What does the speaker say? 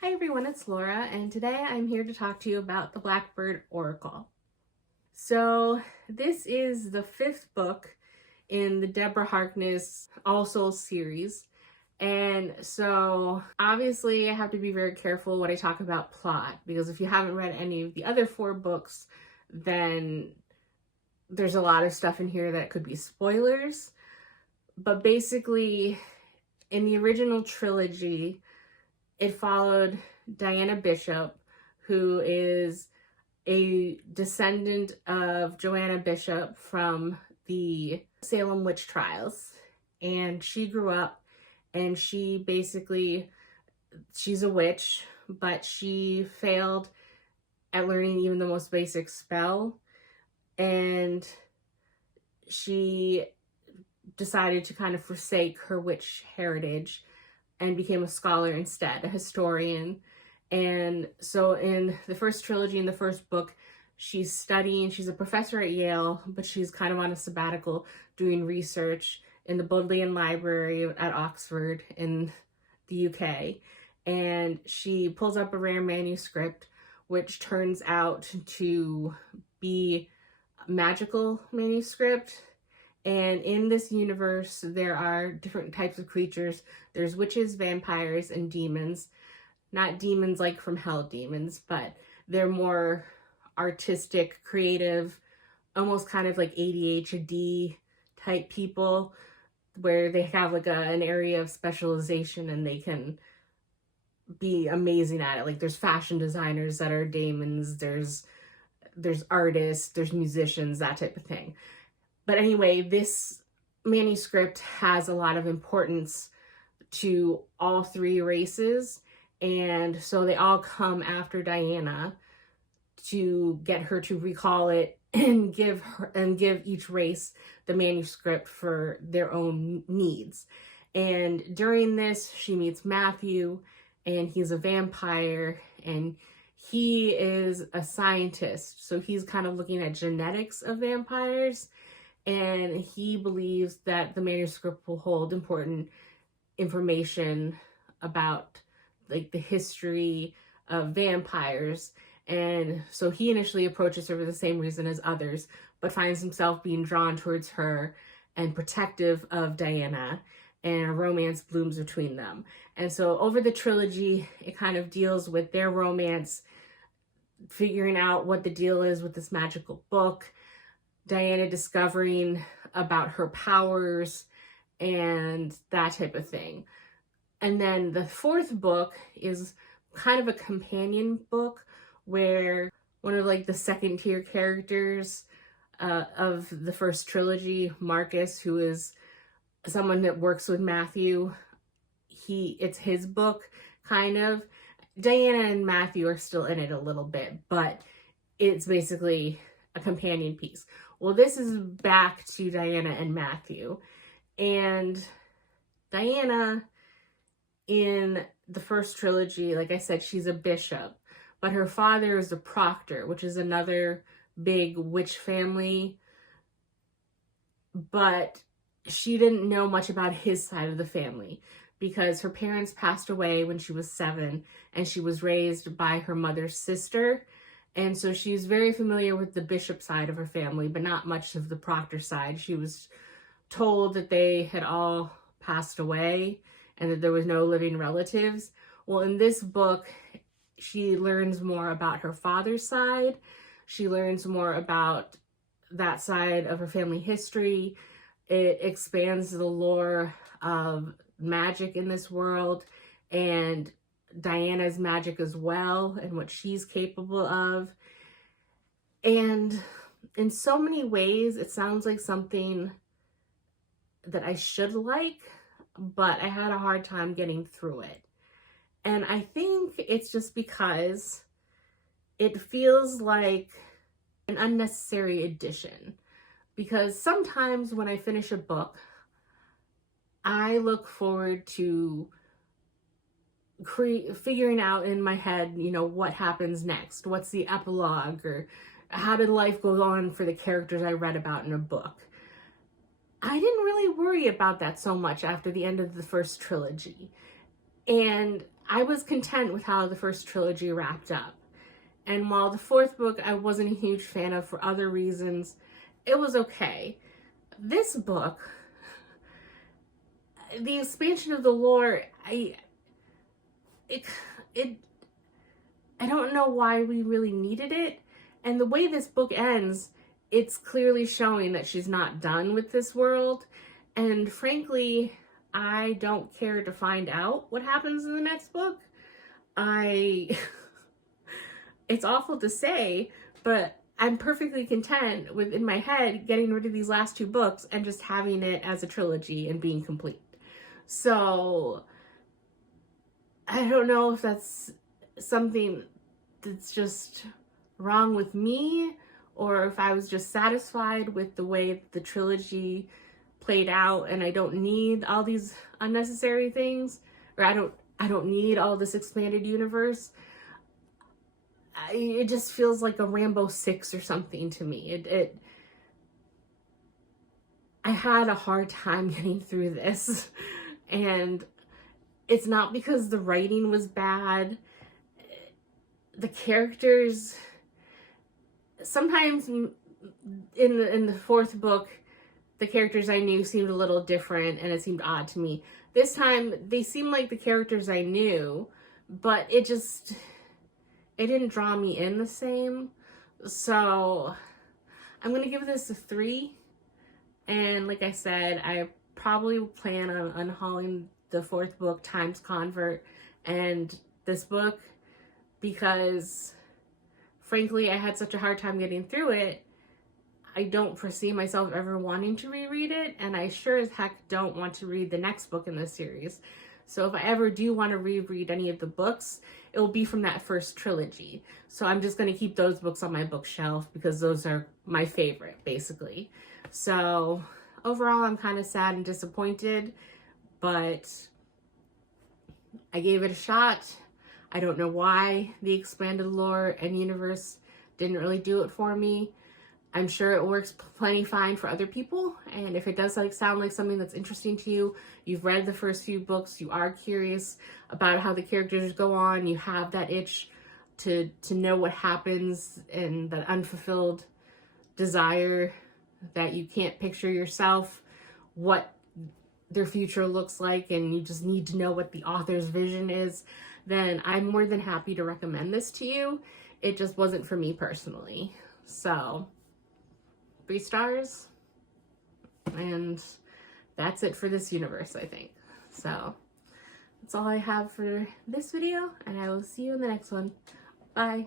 Hi everyone, it's Laura, and today I'm here to talk to you about the Blackbird Oracle. So this is the fifth book in the Deborah Harkness All Souls series. And so obviously I have to be very careful when I talk about plot, because if you haven't read any of the other four books, then there's a lot of stuff in here that could be spoilers. But basically, in the original trilogy, it followed Diana Bishop, who is a descendant of Joanna Bishop from the Salem witch trials. And she grew up and she's a witch, but she failed at learning even the most basic spell. And she decided to kind of forsake her witch heritage and became a scholar instead, a historian. And so in the first trilogy, in the first book, she's studying, she's a professor at Yale, but she's kind of on a sabbatical doing research in the Bodleian Library at Oxford in the UK. And she pulls up a rare manuscript, which turns out to be a magical manuscript. And in this universe, there are different types of creatures. There's witches, vampires, and demons. Not demons like from hell demons, but they're more artistic, creative, almost kind of like ADHD type people, where they have like an area of specialization and they can be amazing at it. Like there's fashion designers that are demons, there's artists, there's musicians, that type of thing. But anyway, this manuscript has a lot of importance to all three races. And so they all come after Diana to get her to recall it and give each race the manuscript for their own needs. And during this, she meets Matthew, and he's a vampire, and he is a scientist. So he's kind of looking at genetics of vampires. And he believes that the manuscript will hold important information about like the history of vampires. And so he initially approaches her for the same reason as others, but finds himself being drawn towards her and protective of Diana, and a romance blooms between them. And so over the trilogy, it kind of deals with their romance, figuring out what the deal is with this magical book, Diana discovering about her powers and that type of thing. And then the fourth book is kind of a companion book where one of like the second tier characters of the first trilogy, Marcus, who is someone that works with Matthew, it's his book kind of. Diana and Matthew are still in it a little bit, but it's basically a companion piece. Well, this is back to Diana and Matthew. And Diana, in the first trilogy, like I said, she's a bishop, but her father is a proctor, which is another big witch family. But she didn't know much about his side of the family because her parents passed away when she was 7, and she was raised by her mother's sister. And so she's very familiar with the bishop side of her family, but not much of the proctor side. She was told that they had all passed away and that there was no living relatives. Well, in this book, she learns more about her father's side. She learns more about that side of her family history. It expands the lore of magic in this world and Diana's magic as well, and what she's capable of. And in so many ways, it sounds like something that I should like, but I had a hard time getting through it. And I think it's just because it feels like an unnecessary addition. Because sometimes when I finish a book, I look forward to figuring out in my head, what happens next, what's the epilogue, or how did life go on for the characters I read about in a book. I didn't really worry about that so much after the end of the first trilogy. And I was content with how the first trilogy wrapped up. And while the fourth book I wasn't a huge fan of for other reasons, it was okay. This book, the expansion of the lore, I don't know why we really needed it. And the way this book ends, it's clearly showing that she's not done with this world. And frankly, I don't care to find out what happens in the next book. It's awful to say, but I'm perfectly content with, in my head, getting rid of these last two books and just having it as a trilogy and being complete. So I don't know if that's something that's just wrong with me, or if I was just satisfied with the way the trilogy played out and I don't need all these unnecessary things, or I don't need all this expanded universe. It just feels like a Rambo 6 or something to me. I had a hard time getting through this, and it's not because the writing was bad. The characters, sometimes in the fourth book, the characters I knew seemed a little different and it seemed odd to me. This time, they seemed like the characters I knew, but it didn't draw me in the same. So I'm going to give this a 3. And like I said, I probably plan on unhauling the fourth book, Times Convert, and this book, because frankly, I had such a hard time getting through it. I don't foresee myself ever wanting to reread it, and I sure as heck don't want to read the next book in this series. So if I ever do want to reread any of the books, it will be from that first trilogy. So I'm just going to keep those books on my bookshelf because those are my favorite, basically. So overall, I'm kind of sad and disappointed, but I gave it a shot. I don't know why the expanded lore and universe didn't really do it for me. I'm sure it works plenty fine for other people, and if it does sound like something that's interesting to you, you've read the first few books, you are curious about how the characters go on, you have that itch to know what happens, and that unfulfilled desire that you can't picture yourself what their future looks like, and you just need to know what the author's vision is, then I'm more than happy to recommend this to you. It just wasn't for me personally. So 3 stars, and that's it for this universe, I think. So that's all I have for this video, and I will see you in the next one. Bye.